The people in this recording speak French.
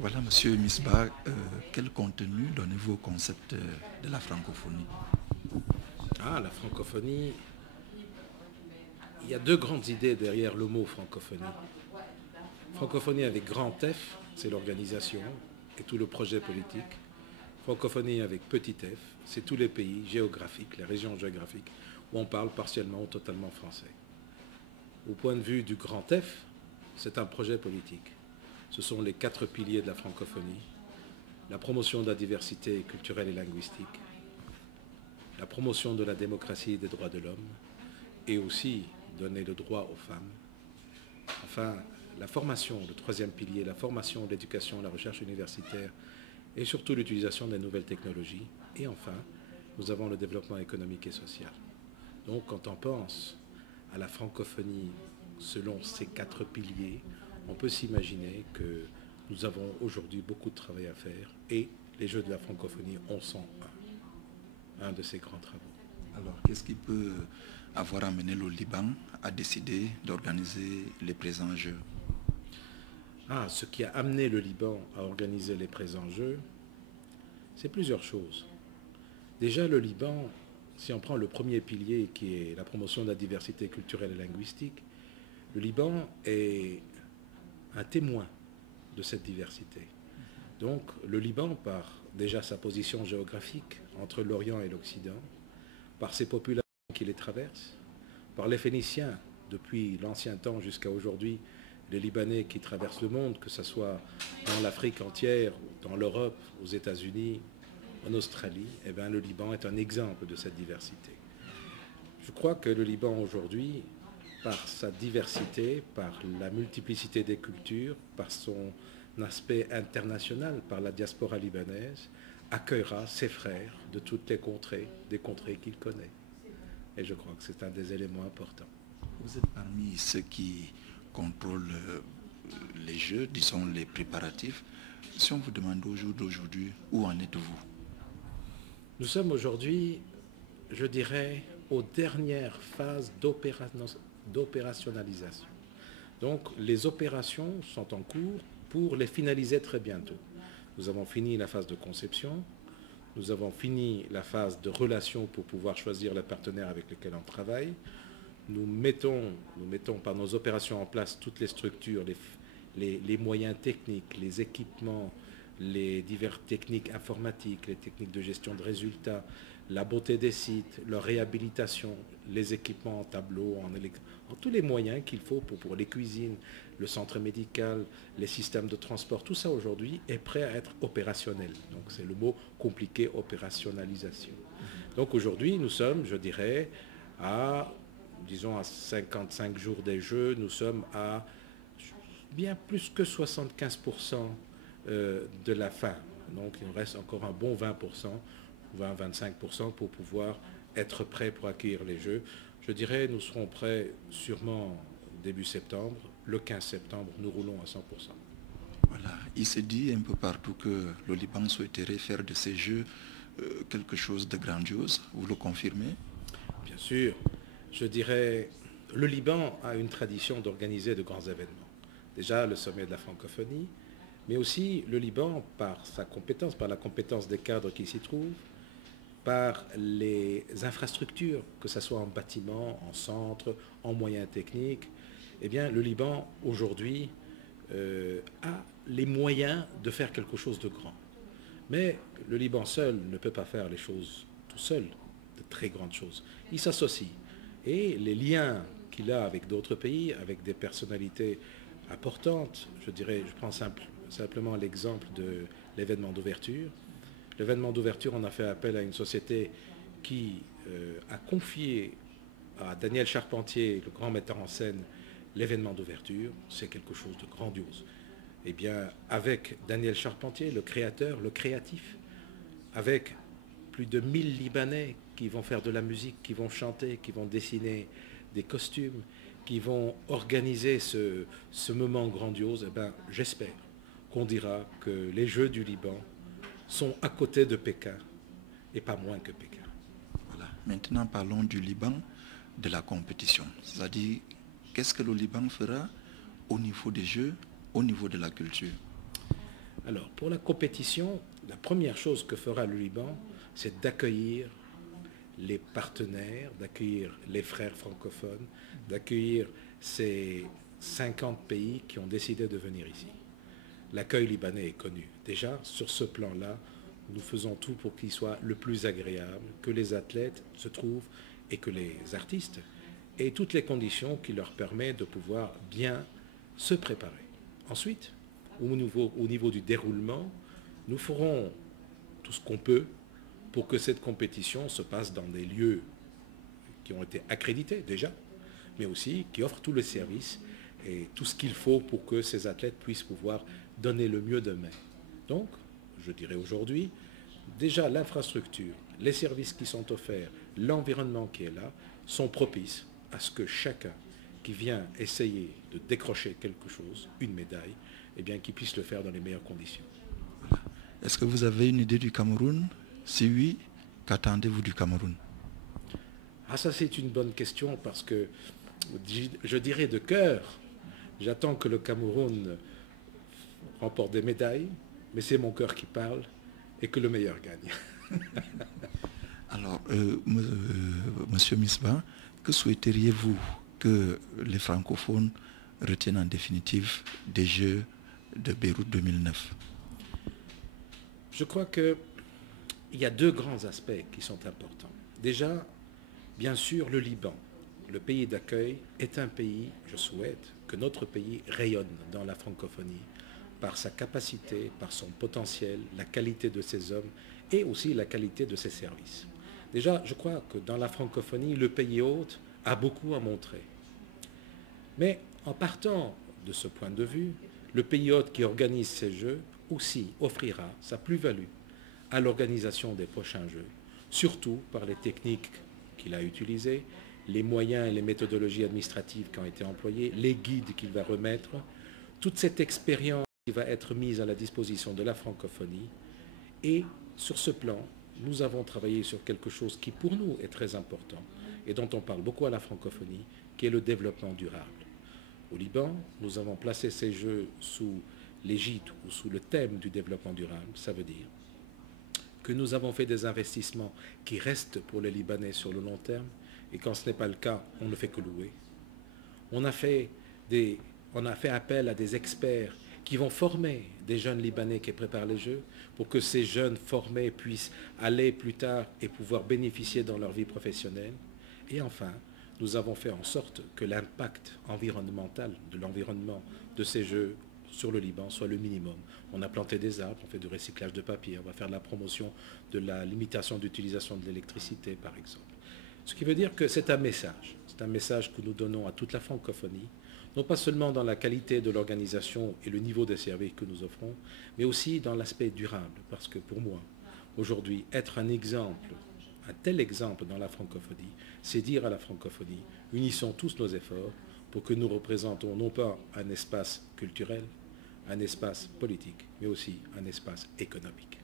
Voilà, Monsieur Misbah, quel contenu donnez-vous au concept de la francophonie? Ah, la francophonie, il y a deux grandes idées derrière le mot francophonie. Francophonie avec grand F, c'est l'organisation et tout le projet politique. Francophonie avec petit f, c'est tous les pays géographiques, les régions géographiques, où on parle partiellement ou totalement français. Au point de vue du grand F, c'est un projet politique. Ce sont les quatre piliers de la francophonie: la promotion de la diversité culturelle et linguistique, la promotion de la démocratie et des droits de l'homme, et aussi donner le droit aux femmes. Enfin, la formation, le troisième pilier, la formation, l'éducation, la recherche universitaire, et surtout l'utilisation des nouvelles technologies. Et enfin, nous avons le développement économique et social. Donc, quand on pense à la francophonie selon ces quatre piliers, on peut s'imaginer que nous avons aujourd'hui beaucoup de travail à faire, et les Jeux de la francophonie en sont un de ces grands travaux. Alors, qu'est-ce qui peut avoir amené le Liban à décider d'organiser les présents Jeux? Ce qui a amené le Liban à organiser les présents Jeux, c'est plusieurs choses. Déjà, le Liban, si on prend le premier pilier qui est la promotion de la diversité culturelle et linguistique, le Liban est un témoin de cette diversité. Donc, le Liban, par déjà sa position géographique entre l'Orient et l'Occident, par ses populations qui les traversent, par les Phéniciens, depuis l'ancien temps jusqu'à aujourd'hui, les Libanais qui traversent le monde, que ce soit dans l'Afrique entière, dans l'Europe, aux États-Unis, en Australie, eh bien, le Liban est un exemple de cette diversité. Je crois que le Liban aujourd'hui, par sa diversité, par la multiplicité des cultures, par son aspect international, par la diaspora libanaise, accueillera ses frères de toutes les contrées, des contrées qu'il connaît. Et je crois que c'est un des éléments importants. Vous êtes parmi ceux qui contrôlent les Jeux, disons les préparatifs. Si on vous demande au jour d'aujourd'hui, où en êtes-vous? Nous sommes aujourd'hui, je dirais, aux dernières phases d'opérationnalisation. Donc les opérations sont en cours pour les finaliser très bientôt. Nous avons fini la phase de conception, nous avons fini la phase de relation pour pouvoir choisir les partenaires avec lesquels on travaille. Nous mettons par nos opérations en place toutes les structures, les moyens techniques, les équipements, les diverses techniques informatiques, les techniques de gestion de résultats, la beauté des sites, leur réhabilitation, les équipements en tableau, en tous les moyens qu'il faut pour les cuisines, le centre médical, les systèmes de transport. Tout ça aujourd'hui est prêt à être opérationnel. Donc c'est le mot compliqué, opérationnalisation. Donc aujourd'hui nous sommes, je dirais, à 55 jours des Jeux, nous sommes à bien plus que 75% de la fin. Donc il nous reste encore un bon 20%, 20-25% pour pouvoir être prêts pour accueillir les Jeux. Je dirais nous serons prêts sûrement début septembre. Le 15 septembre, nous roulons à 100%. Voilà, il se dit un peu partout que le Liban souhaiterait faire de ces Jeux quelque chose de grandiose. Vous le confirmez? Bien sûr. Je dirais, le Liban a une tradition d'organiser de grands événements. Déjà le sommet de la francophonie, mais aussi le Liban, par sa compétence, par la compétence des cadres qui s'y trouvent, par les infrastructures, que ce soit en bâtiments, en centres, en moyens techniques, eh bien le Liban aujourd'hui a les moyens de faire quelque chose de grand. Mais le Liban seul ne peut pas faire les choses tout seul, de très grandes choses. Il s'associe. Et les liens qu'il a avec d'autres pays, avec des personnalités importantes, je dirais, je prends simplement l'exemple de l'événement d'ouverture. L'événement d'ouverture, on a fait appel à une société qui a confié à Daniel Charpentier, le grand metteur en scène, l'événement d'ouverture. C'est quelque chose de grandiose. Eh bien, avec Daniel Charpentier, le créateur, le créatif, avec plus de 1000 Libanais qui vont faire de la musique, qui vont chanter, qui vont dessiner des costumes, qui vont organiser ce moment grandiose, eh bien, j'espère qu'on dira que les Jeux du Liban sont à côté de Pékin et pas moins que Pékin. Voilà. Maintenant, parlons du Liban, de la compétition. C'est-à-dire, qu'est-ce que le Liban fera au niveau des Jeux, au niveau de la culture? Alors, pour la compétition, la première chose que fera le Liban, c'est d'accueillir les partenaires, d'accueillir les frères francophones, d'accueillir ces 50 pays qui ont décidé de venir ici. L'accueil libanais est connu. Déjà, sur ce plan-là, nous faisons tout pour qu'il soit le plus agréable, que les athlètes se trouvent et que les artistes aient toutes les conditions qui leur permettent de pouvoir bien se préparer. Ensuite, au niveau du déroulement, nous ferons tout ce qu'on peut pour que cette compétition se passe dans des lieux qui ont été accrédités déjà, mais aussi qui offrent tous les services et tout ce qu'il faut pour que ces athlètes puissent pouvoir donner le mieux d'eux-mêmes. Donc, je dirais aujourd'hui, déjà l'infrastructure, les services qui sont offerts, l'environnement qui est là, sont propices à ce que chacun qui vient essayer de décrocher quelque chose, une médaille, eh bien, qu'il puisse le faire dans les meilleures conditions. Est-ce que vous avez une idée du Cameroun? Si oui, qu'attendez-vous du Cameroun? Ah, ça c'est une bonne question parce que je dirais de cœur, j'attends que le Cameroun remporte des médailles, mais c'est mon cœur qui parle et que le meilleur gagne. Alors, Monsieur Misbah, que souhaiteriez-vous que les francophones retiennent en définitive des Jeux de Beyrouth 2009? Je crois qu'il y a deux grands aspects qui sont importants. Déjà, bien sûr, le Liban, le pays d'accueil, est un pays, je souhaite, que notre pays rayonne dans la francophonie par sa capacité, par son potentiel, la qualité de ses hommes et aussi la qualité de ses services. Déjà, je crois que dans la francophonie, le pays hôte a beaucoup à montrer. Mais en partant de ce point de vue, le pays hôte qui organise ces Jeux aussi offrira sa plus-value à l'organisation des prochains Jeux, surtout par les techniques qu'il a utilisées, les moyens et les méthodologies administratives qui ont été employés, les guides qu'il va remettre, toute cette expérience qui va être mise à la disposition de la francophonie. Et sur ce plan, nous avons travaillé sur quelque chose qui pour nous est très important et dont on parle beaucoup à la francophonie, qui est le développement durable. Au Liban, nous avons placé ces Jeux sous l'égide ou sous le thème du développement durable. Ça veut dire que nous avons fait des investissements qui restent pour les Libanais sur le long terme, et quand ce n'est pas le cas, on ne fait que louer. On a fait appel à des experts qui vont former des jeunes Libanais qui préparent les Jeux pour que ces jeunes formés puissent aller plus tard et pouvoir bénéficier dans leur vie professionnelle. Et enfin, nous avons fait en sorte que l'impact environnemental de l'environnement de ces Jeux sur le Liban soit le minimum. On a planté des arbres, on fait du recyclage de papier, on va faire de la promotion de la limitation d'utilisation de l'électricité, par exemple. Ce qui veut dire que c'est un message que nous donnons à toute la francophonie, non pas seulement dans la qualité de l'organisation et le niveau des services que nous offrons, mais aussi dans l'aspect durable, parce que pour moi, aujourd'hui, être un tel exemple dans la francophonie, c'est dire à la francophonie, unissons tous nos efforts pour que nous représentons non pas un espace culturel, un espace politique, mais aussi un espace économique.